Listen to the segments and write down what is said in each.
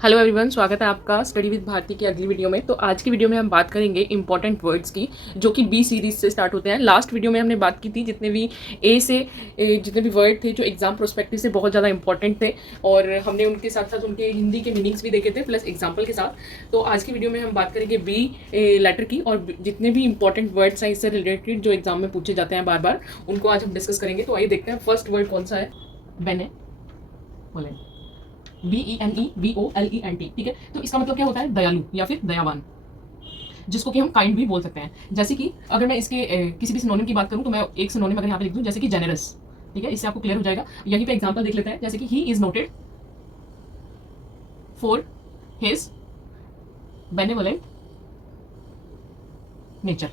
Hello everyone, स्वागत है आपका स्टडी विद भारती की अगली वीडियो में। तो आज की वीडियो में हम बात करेंगे इंपॉर्टेंट वर्ड्स की, जो कि बी सीरीज से स्टार्ट होते हैं। लास्ट वीडियो में हमने बात की थी जितने भी जितने भी वर्ड थे जो एग्जाम प्रोस्पेक्टिव से बहुत ज़्यादा इंपॉर्टेंट थे, और हमने उनके साथ साथ उनके हिंदी के मीनिंग्स भी देखे थे प्लस एग्जाम्पल के साथ। तो आज की वीडियो में हम बात करेंगे बी लेटर की, और जितने भी इंपॉर्टेंट वर्ड्स हैं इससे रिलेटेड जो एग्जाम में पूछे जाते हैं बार बार, उनको आज हम डिस्कस करेंगे। तो आइए देखते हैं फर्स्ट वर्ड कौन सा है। बेने बोले BENEVOLENT। ठीक है, तो इसका मतलब क्या होता है? दयालु या फिर दयावान, जिसको कि हम काइंड भी बोल सकते हैं। जैसे कि अगर मैं इसके किसी भी सिनोनिम की बात करूं तो मैं एक सिनोनिम अगर यहाँ पे लिख दूं जैसे कि जेनरस, ठीक है, इससे आपको क्लियर हो जाएगा। यहीं पे एग्जांपल देख लेते हैं, जैसे कि he is noted for his benevolent nature.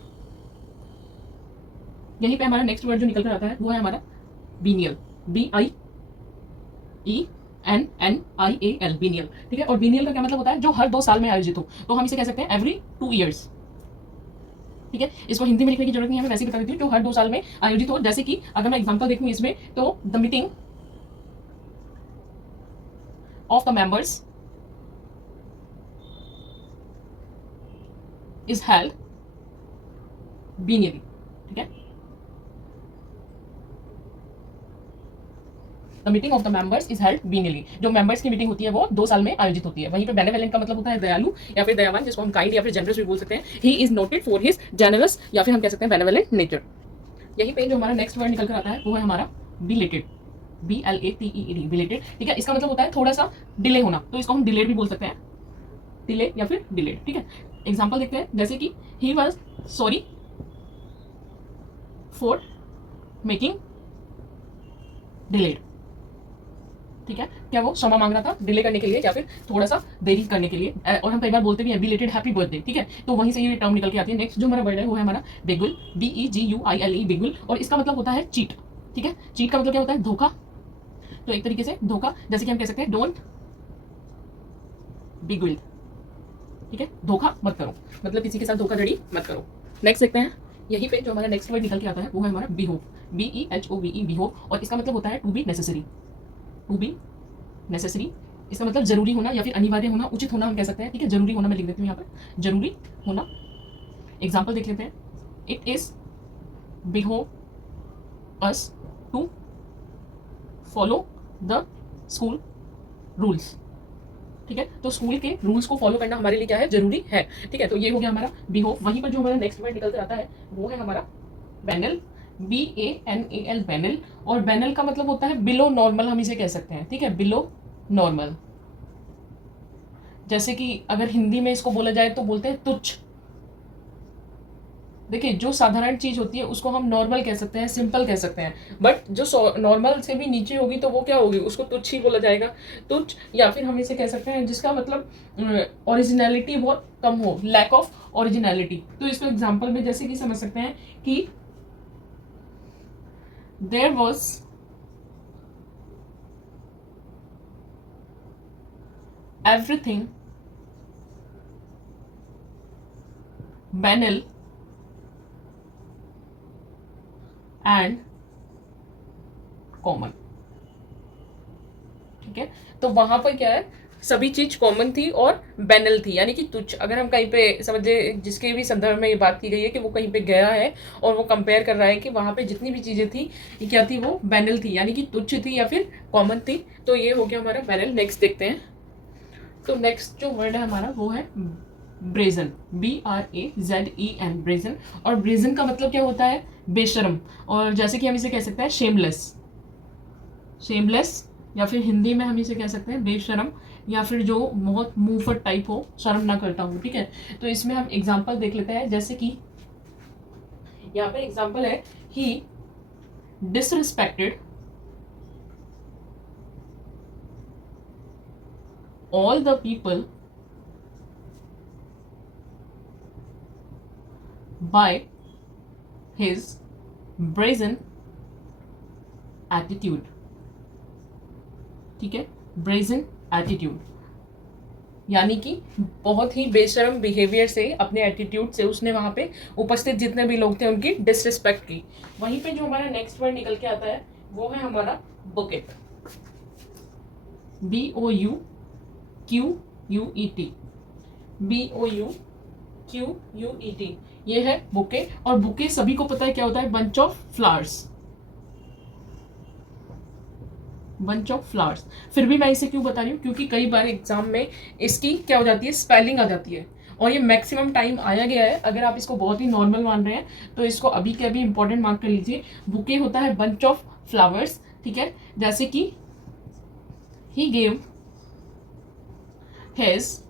यहीं पे हमारा नेक्स्ट वर्ड जो निकल कर आता है वो है हमारा बीनियल, BIENNIAL, बीनियल। ठीक है, और बीनियल का क्या मतलब होता है? जो हर 2 साल में आयोजित हो। तो हम इसे कह सकते हैं एवरी 2 ईयर्स। ठीक है, इसको हिंदी में लिखने की जरूरत नहीं है, मैं वैसे ही बता देती हूँ, जो हर 2 साल में आयोजित हो। जैसे कि अगर मैं एग्जांपल देखूँ इसमें, तो the meeting of the members is held biennially. ठीक है, the meeting of the members is held biennially. जो मेंबर्स की मीटिंग होती है वो 2 साल में आयोजित होती है। वहीं पे बेनेवोलेंट का मतलब होता है दयालु या फिर दयावान, जिसको हम काइंड या फिर जनरस भी बोल सकते हैं। He is noted for his generous या फिर हम कह सकते हैं बेनेवोलेंट नेचर। यहीं पे जो हमारा नेक्स्ट वर्ड निकल कर आता है वो है हमारा बिलेटेड, BLATED, बिलेटेड। ठीक है, इसका मतलब होता है थोड़ा सा डिले होना, तो इसको हम डिलेड भी बोल सकते हैं, डिले या फिर डिलेड। ठीक है, एग्जांपल देखते हैं, जैसे कि he was sorry for making delayed. ठीक है, क्या वो क्षमा मांग रहा था डिले करने के लिए या फिर थोड़ा सा देरी करने के लिए। और हम कई बार बोलते भी हैं बिलेटेड हैप्पी बर्थडे। ठीक है, तो वहीं से ये टर्म निकल के आती है। नेक्स्ट जो हमारा वर्ड है वो है हमारा बेगुल, BEGUILE, बेगुल, और इसका मतलब होता है चीट। ठीक है, चीट का मतलब क्या होता है? धोखा। तो एक तरीके से धोखा, जैसे कि हम कह सकते हैं डोंट बी गुइल्ड। ठीक है, धोखा मत करो, मतलब किसी के साथ धोखाधड़ी मत करो। नेक्स्ट देखते हैं, यहीं पे जो हमारा नेक्स्ट वर्ड निकल के आता है वो है हमारा बिहोव, BEHOVE, बिहोव, और इसका मतलब होता है to be necessary, to be necessary. इसका मतलब जरूरी होना या फिर अनिवार्य होना, उचित होना हम कह सकते हैं। ठीक है, जरूरी होना मैं लिख देती हूँ यहाँ पर, जरूरी होना। एग्जाम्पल देख लेते हैं, it is behove us to follow the school rules. ठीक है, तो स्कूल के रूल्स को फॉलो करना हमारे लिए क्या है? जरूरी है। ठीक है, तो ये हो गया हमारा बिहोव। वहीं पर जो हमारा नेक्स्ट वर्ड निकल कर आता है वो है हमारा बैनल, BANAL, बैनल। और बैनल का मतलब होता है बिलो नॉर्मल, हम इसे कह सकते हैं। ठीक है, बिलो नॉर्मल। जैसे कि अगर हिंदी में इसको बोला जाए तो बोलते हैं तुच्छ। देखिए, जो साधारण चीज होती है उसको हम नॉर्मल कह सकते हैं, सिंपल कह सकते हैं, बट जो नॉर्मल से भी नीचे होगी तो वो क्या होगी? उसको तुच्छ ही बोला जाएगा, तुच्छ। या फिर हम इसे कह सकते हैं जिसका मतलब ओरिजिनलिटी बहुत कम हो, लैक ऑफ ओरिजिनलिटी। तो इसको एग्जाम्पल में जैसे कि समझ सकते हैं कि there was everything banal and common. ठीक है, तो वहां पर क्या है? सभी चीज कॉमन थी और बैनल थी, यानी कि तुच्छ। अगर हम कहीं पे समझे, जिसके भी संदर्भ में ये बात की गई है कि वो कहीं पे गया है और वो कंपेयर कर रहा है कि वहां पे जितनी भी चीजें थी ये क्या थी? वो बैनल थी, यानी कि तुच्छ थी या फिर कॉमन थी। तो ये हो गया हमारा बैनल। नेक्स्ट देखते हैं, तो नेक्स्ट जो वर्ड है हमारा वो है ब्रेजन, BRAZEN, ब्रेजन। और ब्रेजन का मतलब क्या होता है? बेशरम। और जैसे कि हम इसे कह सकते हैं शेमलेस, शेमलेस, या फिर हिंदी में हम इसे कह सकते हैं बेशरम, या फिर जो बहुत मुंहफट टाइप हो, शर्म ना करता हूँ। ठीक है, तो इसमें हम एग्जाम्पल देख लेते हैं, जैसे कि यहाँ पे एग्जाम्पल है, ही disrespected all the people by his brazen attitude। ठीक है, ब्रेजन एटीट्यूड, यानी कि बहुत ही बेशरम बिहेवियर से, अपने एटीट्यूड से उसने वहां पे उपस्थित जितने भी लोग थे उनकी डिसरिस्पेक्ट की। वहीं पे जो हमारा नेक्स्ट वर्ड निकल के आता है वो है हमारा bouquet, BOUQUET, you E T, BOUQUET, ये है बुके। और बुके सभी को पता है क्या होता है, bunch of flowers, bunch of flowers. फिर भी मैं इसे क्यों बता रही हूँ, क्योंकि कई बार एग्जाम में इसकी क्या हो जाती है, स्पेलिंग आ जाती है, और ये मैक्सिमम टाइम आया गया है। अगर आप इसको बहुत ही नॉर्मल मान रहे हैं तो इसको अभी के अभी इंपॉर्टेंट मार्क कर लीजिए। बुके होता है बंच ऑफ फ्लावर्स, ठीक है। जैसे कि he gave his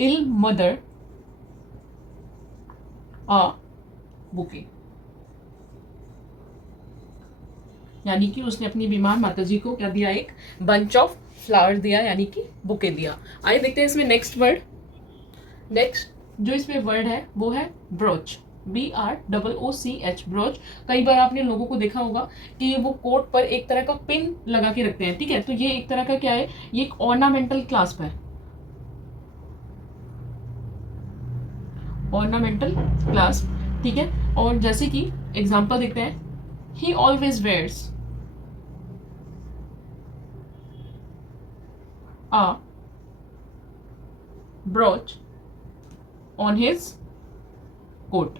ill mother a bouquet, यानी कि उसने अपनी बीमार माताजी को क्या दिया, एक बंच ऑफ फ्लावर दिया, यानी कि बुके दिया। आइए देखते हैं इसमें नेक्स्ट वर्ड। नेक्स्ट जो इसमें वर्ड है वो है ब्रोच, BROOCH, ब्रोच। कई बार आपने लोगों को देखा होगा कि वो कोट पर एक तरह का पिन लगा के रखते हैं, ठीक है। तो ये एक तरह का क्या है, ये एक ऑर्नामेंटल क्लास्प है, ऑर्नामेंटल क्लास्प, ठीक है। और जैसे कि एग्जांपल देखते हैं, he always wears a brooch on his coat,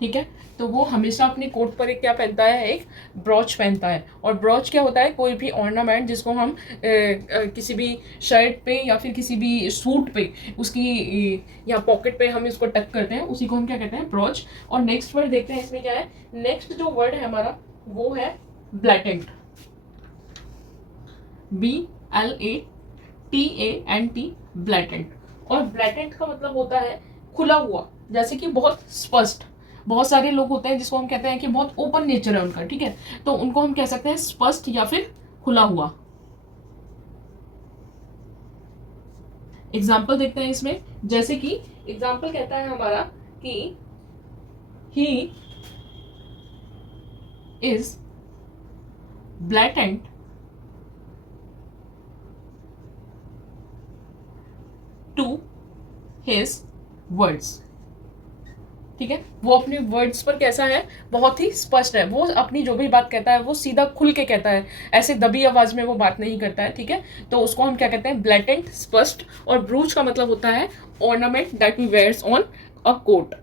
ठीक है। तो वो हमेशा अपने कोट पर एक क्या पहनता है, एक ब्रॉच पहनता है। और ब्रॉच क्या होता है, कोई भी ऑर्नामेंट जिसको हम किसी भी शर्ट पे या फिर किसी भी सूट पे उसकी या पॉकेट पे हम इसको टक करते हैं, उसी को हम क्या कहते हैं, ब्रॉच। और नेक्स्ट वर्ड देखते हैं इसमें क्या है। नेक्स्ट जो वर्ड है हमारा वो है ब्लैटेंट, BLATANT, ब्लैटेंट। और ब्लैटेंट का मतलब होता है खुला हुआ, जैसे कि बहुत स्पष्ट। बहुत सारे लोग होते हैं जिसको हम कहते हैं कि बहुत ओपन नेचर है उनका, ठीक है। तो उनको हम कह सकते हैं स्पष्ट या फिर खुला हुआ। एग्जाम्पल देखते हैं इसमें, जैसे कि एग्जाम्पल कहता है हमारा कि he is blatant to his words, ठीक है। वो अपने वर्ड्स पर कैसा है, बहुत ही स्पष्ट है। वो अपनी जो भी बात कहता है वो सीधा खुल के कहता है, ऐसे दबी आवाज में वो बात नहीं करता है, ठीक है। तो उसको हम क्या कहते हैं, ब्लैटेंट, स्पष्ट। और ब्रूच का मतलब होता है ornament that we wears on a coat.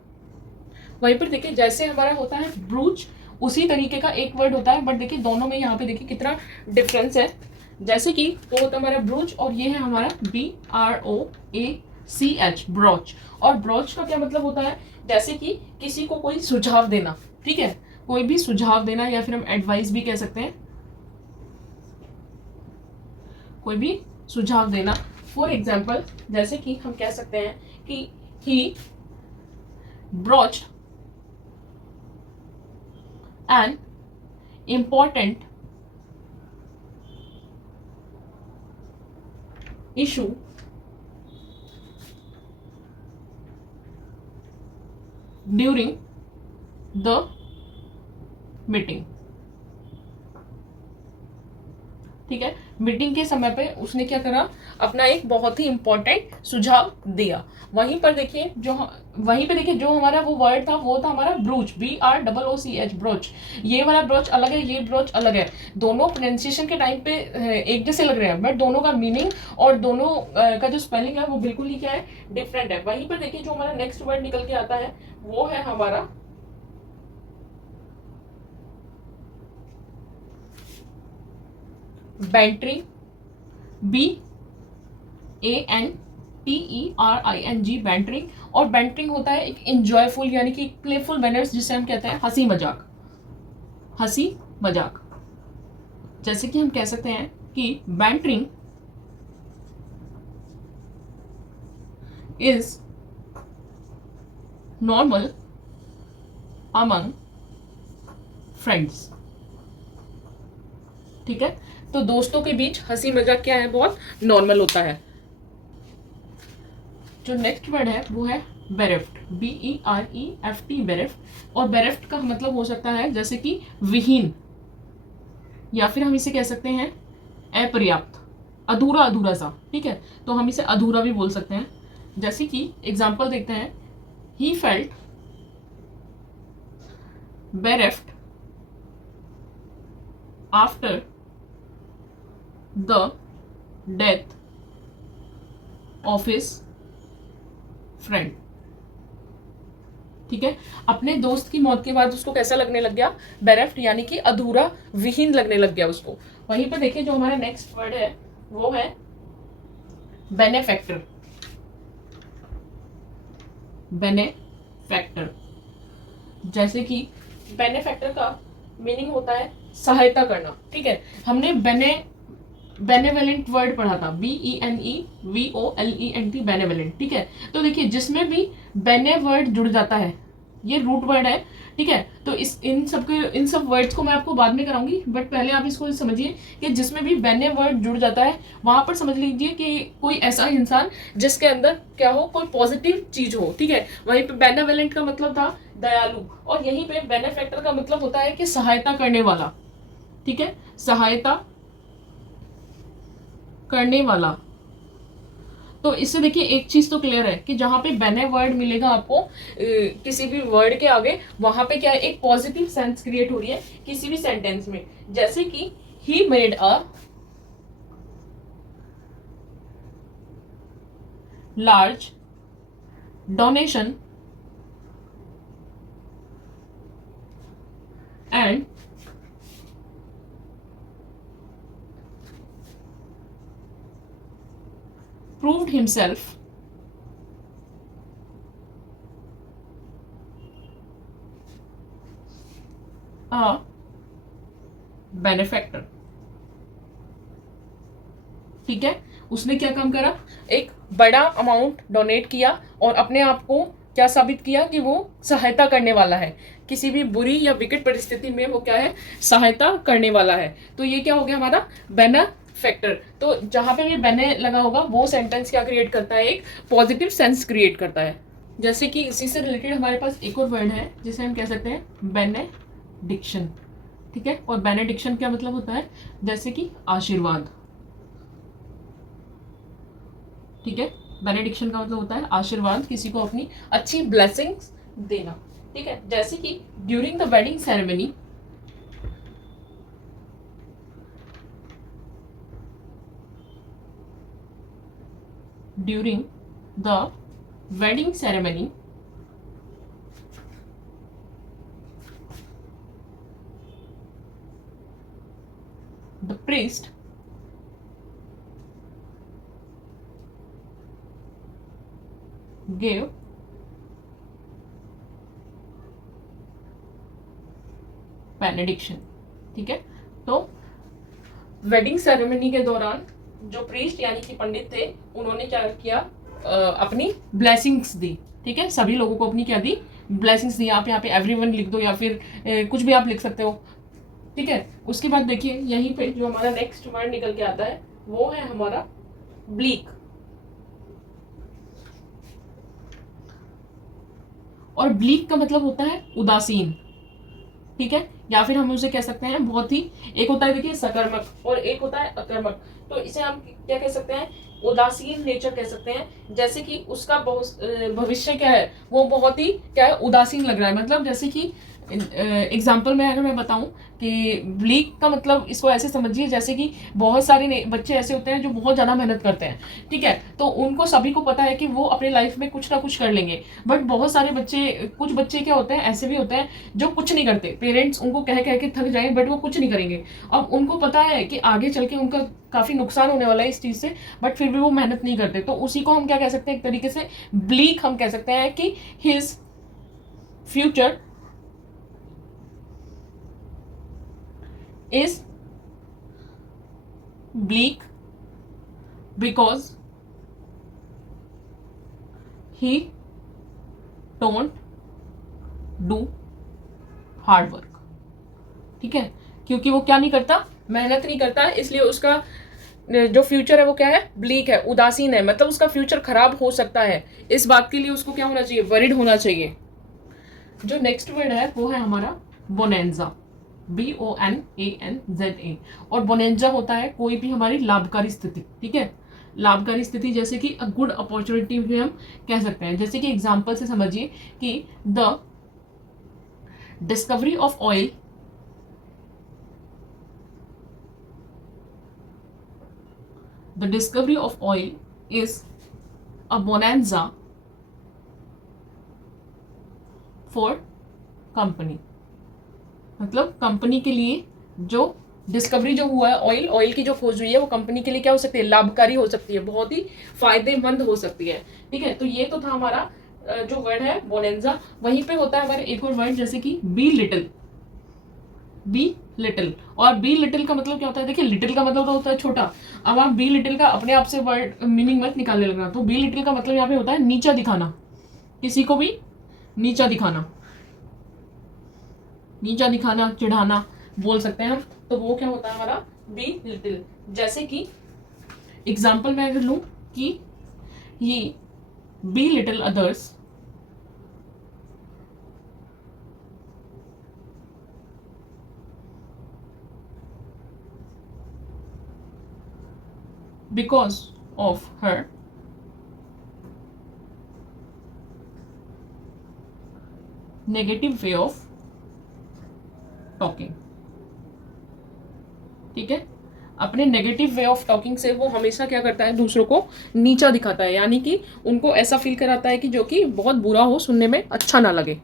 वहीं पर देखिए जैसे हमारा होता है ब्रूच, उसी तरीके का एक वर्ड होता है, बट देखिए दोनों में यहाँ पे देखिए कितना डिफरेंस है। जैसे कि वो होता है हमारा ब्रूच, और ये है हमारा BROACH, ब्रोच। और ब्रोच का क्या मतलब होता है, जैसे कि किसी को कोई सुझाव देना, ठीक है। कोई भी सुझाव देना, या फिर हम एडवाइस भी कह सकते हैं, कोई भी सुझाव देना। फॉर एग्जाम्पल जैसे कि हम कह सकते हैं कि he broached an important issue during the meeting, ठीक है। मीटिंग के समय पे उसने क्या करा, अपना एक बहुत ही इंपॉर्टेंट सुझाव दिया। वहीं पर देखिए वहीं पे देखिए जो हमारा वो वर्ड था वो था हमारा ब्रूच, BROOCH, ब्रोच। ये वाला ब्रोच अलग है, ये ब्रोच अलग है। दोनों प्रोनाउंसिएशन के टाइम पे एक जैसे लग रहे हैं, बट दोनों का मीनिंग और दोनों का जो स्पेलिंग है वो बिल्कुल ही क्या है, डिफरेंट है। वहीं पर देखिए जो हमारा नेक्स्ट वर्ड निकल के आता है वो है हमारा बैंटरिंग, BANTERING, बैंटरिंग। और बैंटरिंग होता है एक इंजॉयफुल यानी कि प्लेफुल मैनर्स, जिसे हम कहते हैं हंसी मजाक, हंसी मजाक। जैसे कि हम कह सकते हैं कि bantering is normal among friends, ठीक है। तो दोस्तों के बीच हंसी मजाक क्या है, बहुत नॉर्मल होता है। जो नेक्स्ट वर्ड है वो है बेरेफ्ट, BEREFT, बेरेफ्ट। और बेरेफ्ट का मतलब हो सकता है जैसे कि विहीन, या फिर हम इसे कह सकते हैं अपर्याप्त, अधूरा अधूरा सा, ठीक है। तो हम इसे अधूरा भी बोल सकते हैं। जैसे कि एग्जाम्पल देखते हैं, he felt bereft after the death of his friend. ठीक है, अपने दोस्त की मौत के बाद उसको कैसा लगने लग गया, बेरेफ्ट, यानी कि अधूरा, विहीन लगने लग गया उसको। वहीं पर देखिए जो हमारा नेक्स्ट वर्ड है वो है बेनेफैक्टर। बेनेफैक्टर, जैसे कि बेनेफैक्टर का मीनिंग होता है सहायता करना। ठीक है, हमने बेनेवलेंट वर्ड पढ़ा था, BENEVOLENT, बेनेवलेंट। ठीक है, तो देखिए जिसमें भी बेने वर्ड जुड़ जाता है, ये रूट वर्ड है। ठीक है, तो इन सब वर्ड्स को मैं आपको बाद में कराऊंगी, बट पहले आप इसको समझिए कि जिसमें भी बेने वर्ड जुड़ जाता है वहां पर समझ लीजिए कि कोई ऐसा इंसान जिसके अंदर क्या हो, कोई पॉजिटिव चीज हो। ठीक है, वहीं पे बेनेवलेंट का मतलब था दयालु, और यहीं पे बेनेफैक्टर का मतलब होता है कि सहायता करने वाला। ठीक है, सहायता करने वाला। तो इससे देखिए एक चीज तो क्लियर है कि जहां पे बेने वर्ड मिलेगा आपको किसी भी वर्ड के आगे, वहां पे क्या है, एक पॉजिटिव सेंस क्रिएट हो रही है किसी भी सेंटेंस में। जैसे कि he made a large donation and proved himself a benefactor। ठीक है, उसने क्या काम करा, एक बड़ा अमाउंट डोनेट किया और अपने आप को क्या साबित किया कि वो सहायता करने वाला है, किसी भी बुरी या विकट परिस्थिति में वो क्या है, सहायता करने वाला है। तो ये क्या हो गया हमारा बेनेफैक्टर। तो जहां पे भी बेने लगा होगा वो सेंटेंस क्या क्रिएट करता है, एक पॉजिटिव सेंस क्रिएट करता है। जैसे कि इसी से रिलेटेड हमारे पास एक और वर्ड है जिसे हम कह सकते हैं बेनेडिक्शन। ठीक है, और बेनेडिक्शन क्या मतलब होता है, जैसे कि आशीर्वाद। ठीक है, बेनेडिक्शन का मतलब होता है आशीर्वाद, किसी को अपनी अच्छी ब्लेसिंग्स देना। ठीक है, जैसे कि during the wedding ceremony, during the wedding ceremony the priest gave benediction। ठीक है, तो वेडिंग सेरेमनी के दौरान जो प्रीस्ट यानी कि पंडित थे, उन्होंने क्या किया, अपनी ब्लेसिंग्स दी। ठीक है, सभी लोगों को अपनी क्या दी, ब्लेसिंग्स दी। आप यहाँ पे एवरीवन लिख दो या फिर कुछ भी आप लिख सकते हो। ठीक है, उसके बाद देखिए यहीं पे जो हमारा नेक्स्ट वर्ड निकल के आता है वो है हमारा ब्लीक। और ब्लीक का मतलब होता है उदासीन। ठीक है, या फिर हम उसे कह सकते हैं बहुत ही, एक होता है देखिए सकर्मक और एक होता है अकर्मक। तो इसे हम क्या कह सकते हैं, उदासीन नेचर कह सकते हैं। जैसे कि उसका भविष्य क्या है, वो बहुत ही क्या है, उदासीन लग रहा है। मतलब जैसे कि एग्जाम्पल में अगर मैं बताऊं कि ब्लीक का मतलब इसको ऐसे समझिए, जैसे कि बहुत सारे बच्चे ऐसे होते हैं जो बहुत ज़्यादा मेहनत करते हैं। ठीक है, तो उनको सभी को पता है कि वो अपने लाइफ में कुछ ना कुछ कर लेंगे, बट बहुत सारे बच्चे, कुछ बच्चे क्या होते हैं, ऐसे भी होते हैं जो कुछ नहीं करते। पेरेंट्स उनको कह कह के थक जाए बट वो कुछ नहीं करेंगे। अब उनको पता है कि आगे चल के उनका काफ़ी नुकसान होने वाला है इस चीज़ से, बट फिर भी वो मेहनत नहीं करते। तो उसी को हम क्या कह सकते हैं, एक तरीके से ब्लीक हम कह सकते हैं कि his future is bleak because he don't do hard work। ठीक है, क्योंकि वो क्या नहीं करता, मेहनत नहीं करता, इसलिए उसका जो फ्यूचर है वो क्या है, ब्लीक है, उदासीन है। मतलब उसका फ्यूचर खराब हो सकता है। इस बात के लिए उसको क्या होना चाहिए, वरिड होना चाहिए। जो नेक्स्ट वर्ड है वो है हमारा बोनेंजा। BONANZA। और बोनेंजा होता है कोई भी हमारी लाभकारी स्थिति। ठीक है, लाभकारी स्थिति जैसे कि अ गुड अपॉर्चुनिटी भी हम कह सकते हैं। जैसे कि एग्जांपल से समझिए कि the discovery of oil the discovery of oil is a bonanza for company. मतलब कंपनी के लिए जो डिस्कवरी जो हुआ है, ऑयल की जो खोज हुई है, वो कंपनी के लिए क्या हो सकती है, लाभकारी हो सकती है, बहुत ही फायदेमंद हो सकती है। ठीक है, तो ये तो था हमारा जो वर्ड है बोनेंजा। वहीं पे होता है हमारा एक और वर्ड जैसे कि बी लिटिल। बी लिटिल, और बी लिटिल का मतलब क्या होता है, देखिए लिटिल का मतलब तो होता है छोटा। अब आप बी लिटिल का अपने आप से वर्ड मीनिंग मत निकालने लगना। तो बी लिटिल का मतलब यहाँ पे होता है नीचा दिखाना, किसी को भी नीचा दिखाना, नीचा दिखाना, चिढ़ाना बोल सकते हैं हम। तो वो क्या होता है हमारा बी लिटिल। जैसे कि एग्जाम्पल मैं अगर लूं कि he belittle others because of her negative way of talking. ठीक है, अपने नेगेटिव वे ऑफ टॉकिंग से वो हमेशा क्या करता है, दूसरों को नीचा दिखाता है, यानी कि उनको ऐसा फील कराता है कि जो कि बहुत बुरा हो, सुनने में अच्छा ना लगे।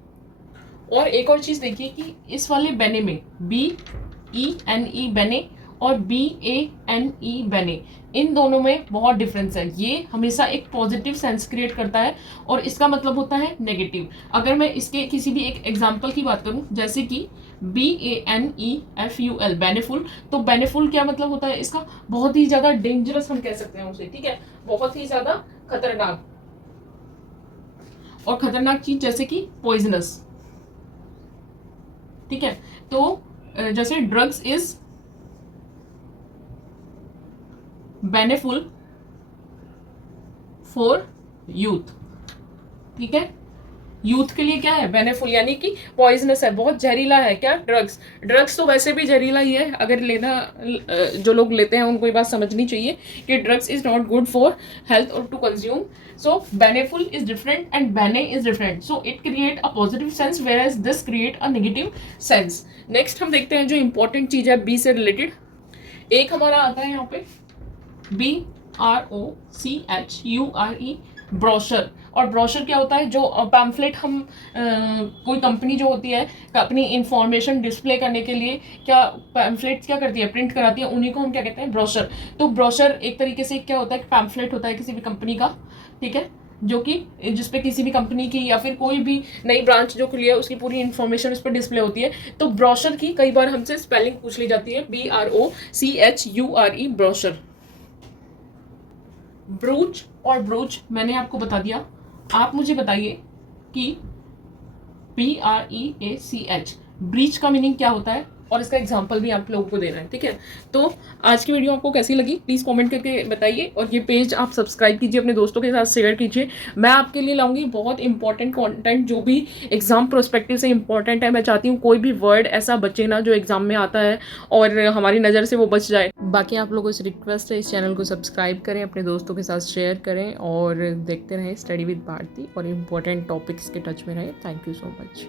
और एक और चीज देखिए कि इस वाले बेने में BENE बेने और BANE बेने, इन दोनों में बहुत डिफरेंस है। ये हमेशा एक पॉजिटिव सेंस क्रिएट करता है और इसका मतलब होता है नेगेटिव। अगर मैं इसके किसी भी एक एग्जाम्पल की बात करूं, जैसे कि BANEFUL बेनेफुल, तो बेनेफुल क्या मतलब होता है इसका, बहुत ही ज्यादा डेंजरस हम कह सकते हैं उसे। ठीक है, बहुत ही ज्यादा खतरनाक, और खतरनाक चीज जैसे कि पॉइजनस। ठीक है, तो जैसे drugs is baneful for youth. ठीक है, यूथ के लिए क्या है बेनेफुल, यानी कि पॉइजनस है, बहुत जहरीला है। क्या, ड्रग्स तो वैसे भी जहरीला ही है। अगर लेना जो लोग लेते हैं उनको ये बात समझनी चाहिए कि drugs is not good for health और to consume. So baneful is different and bane is different. So it create a positive sense whereas this create a negative sense. Next हम देखते हैं जो इंपॉर्टेंट चीज है B से related. एक हमारा आता है यहाँ पे BROCHURE, ब्रोशर। और ब्रोशर क्या होता है, जो पैम्फलेट हम कोई कंपनी जो होती है अपनी इंफॉर्मेशन डिस्प्ले करने के लिए क्या पैम्फलेट क्या करती है, प्रिंट कराती है, उन्हीं को हम क्या कहते हैं, ब्रोशर। तो ब्रोशर एक तरीके से क्या होता है, पैम्फलेट होता है किसी भी कंपनी का। ठीक है, जो कि जिसपे किसी भी कंपनी की या फिर कोई भी नई ब्रांच जो खुली है उसकी पूरी इन्फॉर्मेशन उस पर डिस्प्ले होती है। तो ब्रोशर की कई बार हमसे स्पेलिंग पूछ ली जाती है, BROCHURE, ब्रोशर। ब्रूच और ब्रूच मैंने आपको बता दिया। आप मुझे बताइए कि BREACH ब्रीच का मीनिंग क्या होता है, और इसका एग्जाम्पल भी आप लोगों को देना है। ठीक है, तो आज की वीडियो आपको कैसी लगी प्लीज़ कमेंट करके बताइए, और ये पेज आप सब्सक्राइब कीजिए, अपने दोस्तों के साथ शेयर कीजिए। मैं आपके लिए लाऊंगी बहुत इंपॉर्टेंट कंटेंट जो भी एग्जाम प्रोस्पेक्टिव से इंपॉर्टेंट है। मैं चाहती हूँ कोई भी वर्ड ऐसा बचे ना जो एग्जाम में आता है और हमारी नज़र से वो बच जाए। बाकी आप लोगों से रिक्वेस्ट है, इस चैनल को सब्सक्राइब करें, अपने दोस्तों के साथ शेयर करें और देखते रहें स्टडी विद भारती, और इम्पोर्टेंट टॉपिक्स के टच में रहें। Thank you so much.